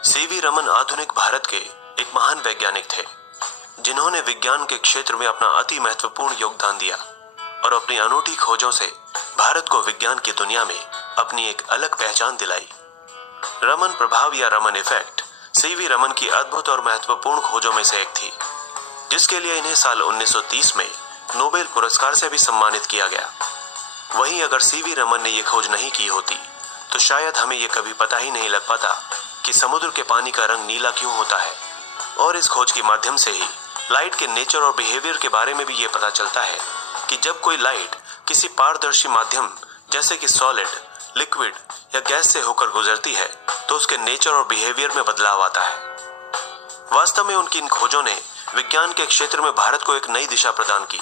CV Raman आधुनिक भारत के एक महान वैज्ञानिक थे, जिन्होंने विज्ञान के क्षेत्र में अपना अति महत्वपूर्ण योगदान दिया और अपनी अनूठी खोजों से भारत को विज्ञान की दुनिया में अपनी एक अलग पहचान दिलाई। रमन प्रभाव या रमन इफेक्ट सीवी रमन की अद्भुत और महत्वपूर्ण खोजों में से एक थी, जिसके लिए इन्हें साल 1930 में नोबेल पुरस्कार से भी सम्मानित किया गया। वहीं अगर सीवी रमन ने यह खोज नहीं की होती तो शायद हमें यह कभी पता ही नहीं लग पाता कि समुद्र के पानी का रंग नीला क्यों होता है। और इस खोज के माध्यम से ही लाइट के नेचर और बिहेवियर के बारे में भी ये पता चलता है कि जब कोई लाइट किसी पारदर्शी माध्यम जैसे कि सॉलिड, लिक्विड या गैस से होकर गुजरती है तो उसके नेचर और बिहेवियर में बदलाव आता है। वास्तव में उनकी इन खोजों ने विज्ञान के क्षेत्र में भारत को एक नई दिशा प्रदान की,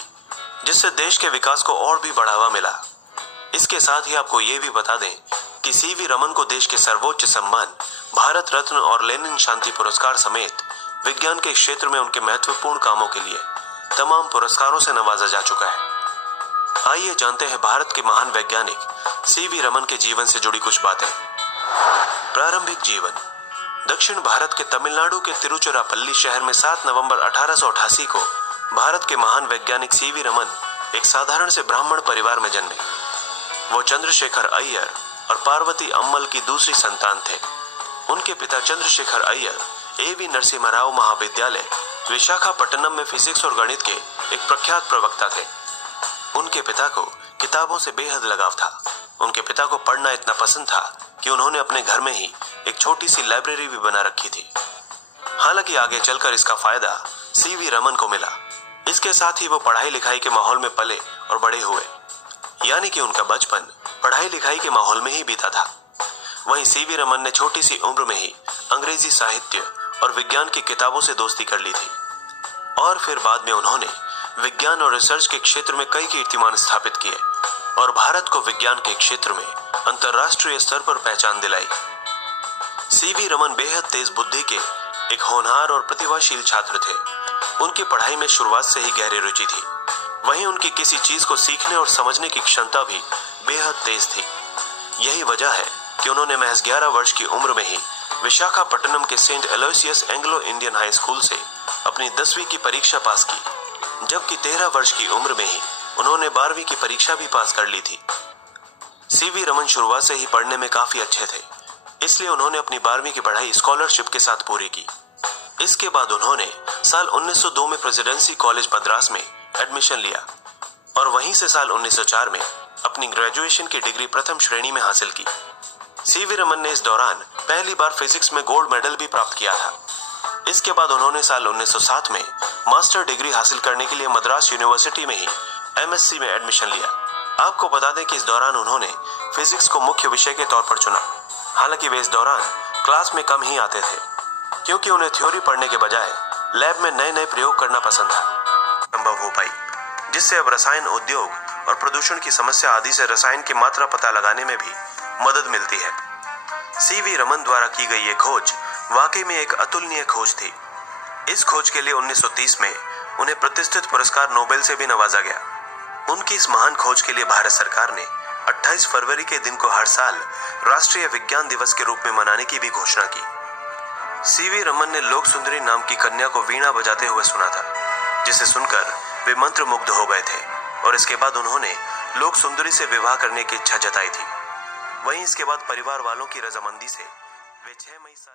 जिससे देश के विकास को और भी बढ़ावा मिला। इसके साथ ही आपको ये भी बता दें कि सीवी रमन को देश के सर्वोच्च सम्मान भारत रत्न और लेनिन शांति पुरस्कार समेत विज्ञान के क्षेत्र में उनके महत्वपूर्ण कामों के लिए तमाम पुरस्कारों से नवाजा जा चुका है। आइए जानते हैं भारत के महान वैज्ञानिक सीवी रमन के जीवन से जुड़ी कुछ बातें। प्रारंभिक जीवन। दक्षिण भारत के तमिलनाडु के तिरुचिरापल्ली शहर में 7 नवंबर 1888 को भारत के महान वैज्ञानिक सीवी रमन एक साधारण से ब्राह्मण परिवार में जन्मे। वो चंद्रशेखर अय्यर और पार्वती अम्मल की दूसरी संतान थे। उनके पिता चंद्रशेखर अय्यर एवी नरसिम्हा राव महाविद्यालय विशाखापट्टनम में फिजिक्स और गणित के एक प्रख्यात प्रवक्ता थे। उनके पिता को किताबों से बेहद लगाव था। उनके पिता को पढ़ना इतना पसंद था कि उन्होंने अपने घर में ही एक छोटी सी लाइब्रेरी भी बना रखी थी। हालांकि आगे चलकर इसका फायदा सीवी रमन को मिला। इसके साथ ही वो पढ़ाई लिखाई के माहौल में पले और बड़े हुए, यानी कि उनका बचपन पढ़ाई लिखाई के माहौल में ही बीता था। वहीं सीवी रमन ने छोटी सी उम्र में ही अंग्रेजी साहित्य और विज्ञान की किताबों से दोस्ती कर ली थी और फिर बाद में उन्होंने विज्ञान और रिसर्च के क्षेत्र में कई कीर्तिमान स्थापित किए और भारत को विज्ञान के क्षेत्र में अंतर्राष्ट्रीय स्तर पर पहचान दिलाई। सीवी रमन बेहद तेज बुद्धि के एक होनहार और प्रतिभाशील छात्र थे। उनकी पढ़ाई में शुरुआत से ही गहरी रुचि थी। वहीं उनकी किसी चीज को सीखने और समझने की क्षमता भी बेहद तेज थी। यही वजह है कि उन्होंने महज 11 वर्ष की उम्र में ही विशाखापट्टनम के Saint Aloysius Anglo Indian high school से अपनी 10वीं की परीक्षा पास की, जबकि 13 वर्ष की उम्र में ही उन्होंने 12वीं की परीक्षा भी पास कर ली थी। सीवी रमन शुरुआत से ही पढ़ने में काफी अच्छे थे, इसलिए उन्होंने अपनी 12वीं की पढ़ाई स्कॉलरशिप के साथ पूरी की। इसके बाद उन्होंने साल 1902 में प्रेसिडेंसी कॉलेज मद्रास में एडमिशन लिया और वहीं से साल 1904 में अपनी ग्रेजुएशन की डिग्री प्रथम श्रेणी में हासिल की। सीवी रमन ने इस दौरान पहली बार फिजिक्स में गोल्ड मेडल भी प्राप्त किया था। इसके बाद उन्होंने साल 1907 में मास्टर डिग्री हासिल करने के लिए मद्रास यूनिवर्सिटी में ही एमएससी में एडमिशन लिया। आपको बता दें कि इस दौरान उन्होंने फिजिक्स को मुख्य विषय के तौर पर चुना। हालांकि वे इस दौरान क्लास में कम ही आते थे, क्योंकि उन्हें थ्योरी पढ़ने के बजाय लैब में नए नए प्रयोग करना पसंद था। संभव हो पाई, जिससे अब रसायन उद्योग और प्रदूषण की समस्या आदि से रसायन की मात्रा पता लगाने में भी मदद मिलती है। सीवी रमन द्वारा की गई ये खोज वाकई में एक अतुलनीय खोज थी। इस खोज के लिए 1930 में उन्हें प्रतिष्ठित पुरस्कार नोबेल से भी नवाजा गया। उनकी इस महान खोज के लिए भारत सरकार ने 28 फरवरी के दिन को हर साल राष्ट्रीय विज्ञान दिवस के रूप में मनाने की भी घोषणा की। सीवी रमन ने लोक सुंदरी नाम की कन्या को वीणा बजाते हुए सुना था, जिसे सुनकर वे मंत्रमुग्ध हो गए थे और इसके बाद उन्होंने लोक सुंदरी से विवाह करने की इच्छा जताई थी। वहीं इसके बाद परिवार वालों की रजामंदी से वे 6 मई साल